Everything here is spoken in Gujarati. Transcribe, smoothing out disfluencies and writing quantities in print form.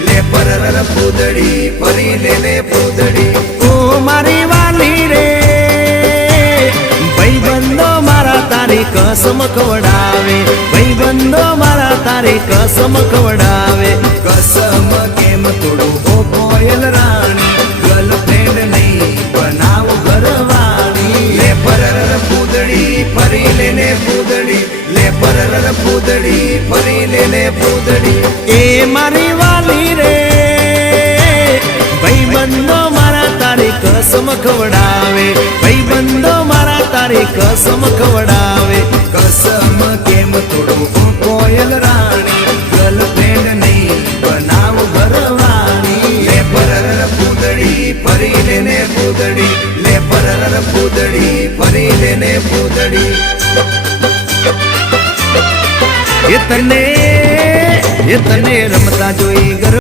લે પરર પૂદડી ફરી લે પૂદડી ઓ મારી વાલી રે ભાઈબંધો મારા તારી કસમ ખવડાવે ભાઈબંધો મારા તારી કસમ ખવડાવે કસમ કેમ તોડું ઓ કોયલ રાણી ગર્લફ્રેન્ડ નહીં બનાવ ઘરવાળી લે પરર પૂદડી ફરી લે પૂદડી લે પરર પૂદડી ફરી લે પૂદડી એ મારી વાલી રે ભાઈબંધો મારા તારી કસમ ખવડાવે ભાઈબંધો મારા તારી કસમ ખવડાવે કસમ કેમ તોડું ઓ કોયલ રાણી ગર્લફ્રેન્ડ નહીં બનાવ ઘરવાળી લે પરર પૂદડી ફરી લે પૂદડી લે પરર પૂદડી ફરી લે પૂદડી એ તને રમતા જોઈ